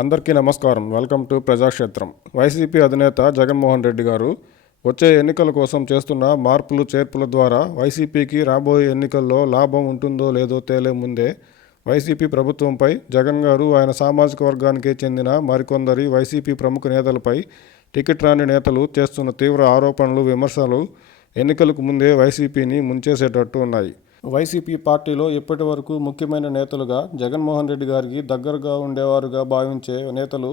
అందరికీ నమస్కారం. Welcome to ప్రజాక్షేత్రం. YCP అధినేత జగన్మోహన్ రెడ్డి గారు వచ్చే ఎన్నికల కోసం చేస్తున్న మార్పులు చేర్పుల ద్వారా వైసీపీకి రాబోయే ఎన్నికల్లో లాభం ఉంటుందో లేదో తేలే ముందే వైసీపీ ప్రభుత్వంపై జగన్ గారు ఆయన సామాజిక వర్గానికే చెందిన మరికొందరి వైసీపీ ప్రముఖ నేతలపై టికెట్ రాని నేతలు చేస్తున్న తీవ్ర ఆరోపణలు, విమర్శలు ఎన్నికలకు ముందే వైసీపీని ముంచేసేటట్టు ఉన్నాయి. వైసీపీ పార్టీలో ఇప్పటి వరకు ముఖ్యమైన నేతలుగా జగన్మోహన్ రెడ్డి గారికి దగ్గరగా ఉండేవారుగా భావించే నేతలు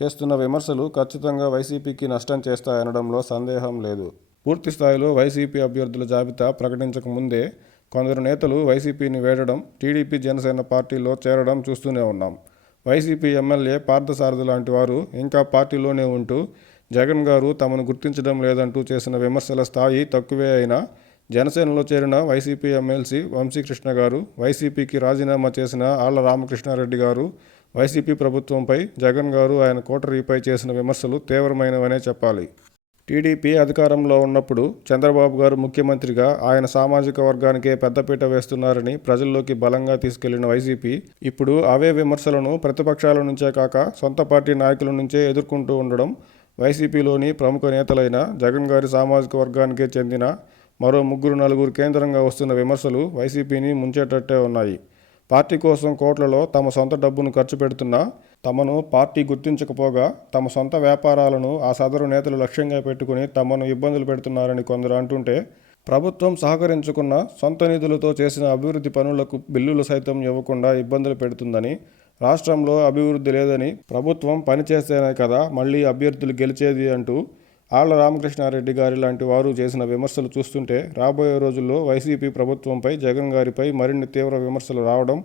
చేస్తున్న విమర్శలు ఖచ్చితంగా వైసీపీకి నష్టం చేస్తాయనడంలో సందేహం లేదు. పూర్తి స్థాయిలో వైసీపీ అభ్యర్థుల జాబితా ప్రకటించక ముందే కొందరు నేతలు వైసీపీని వీడడం, టీడీపీ, జనసేన పార్టీలో చేరడం చూస్తూనే ఉన్నాం. వైసీపీ ఎమ్మెల్యే పార్థసారథి లాంటి వారు ఇంకా పార్టీలోనే ఉంటూ జగన్ గారు తమను గుర్తించడం లేదంటూ చేసిన విమర్శల స్థాయి తక్కువే అయినా జనసేనలో చేరిన వైసీపీ ఎమ్మెల్సీ వంశీకృష్ణ గారు, వైసీపీకి రాజీనామా చేసిన ఆళ్ల రామకృష్ణారెడ్డి గారు వైసీపీ ప్రభుత్వంపై జగన్ గారు ఆయన కోటరీపై చేసిన విమర్శలు తీవ్రమైనవనే చెప్పాలి. టీడీపీ అధికారంలో ఉన్నప్పుడు చంద్రబాబు గారు ముఖ్యమంత్రిగా ఆయన సామాజిక వర్గానికే పెద్దపీట వేస్తున్నారని ప్రజల్లోకి బలంగా తీసుకెళ్లిన వైసీపీ ఇప్పుడు అవే విమర్శలను ప్రతిపక్షాల నుంచే కాక సొంత పార్టీ నాయకుల నుంచే ఎదుర్కొంటూ ఉండడం వైసీపీలోని ప్రముఖ నేతలైన జగన్ గారి సామాజిక వర్గానికే చెందిన మరో 3-4 కేంద్రంగా వస్తున్న విమర్శలు వైసీపీని ముంచేటట్టే ఉన్నాయి. పార్టీ కోసం కోట్లలో తమ సొంత డబ్బును ఖర్చు పెడుతున్నా తమను పార్టీ గుర్తించకపోగా తమ సొంత వ్యాపారాలను ఆ సదరు నేతలు లక్ష్యంగా పెట్టుకుని తమను ఇబ్బందులు పెడుతున్నారని కొందరు అంటుంటే, ప్రభుత్వం సహకరించుకున్న సొంత నిధులతో చేసిన అభివృద్ధి పనులకు బిల్లులు సైతం ఇవ్వకుండా ఇబ్బందులు పెడుతుందని, రాష్ట్రంలో అభివృద్ధి లేదని, ప్రభుత్వం పనిచేస్తేనే కదా మళ్లీ అభ్యర్థులు గెలిచేది అంటూ ఆళ్ల రామకృష్ణారెడ్డి గారి లాంటి వారు చేసిన విమర్శలు చూస్తుంటే రాబోయే రోజుల్లో వైసీపీ ప్రభుత్వంపై జగన్ గారిపై మరిన్ని తీవ్ర విమర్శలు రావడం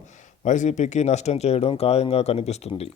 వైసీపీకి నష్టం చేయడం ఖాయంగా కనిపిస్తుంది.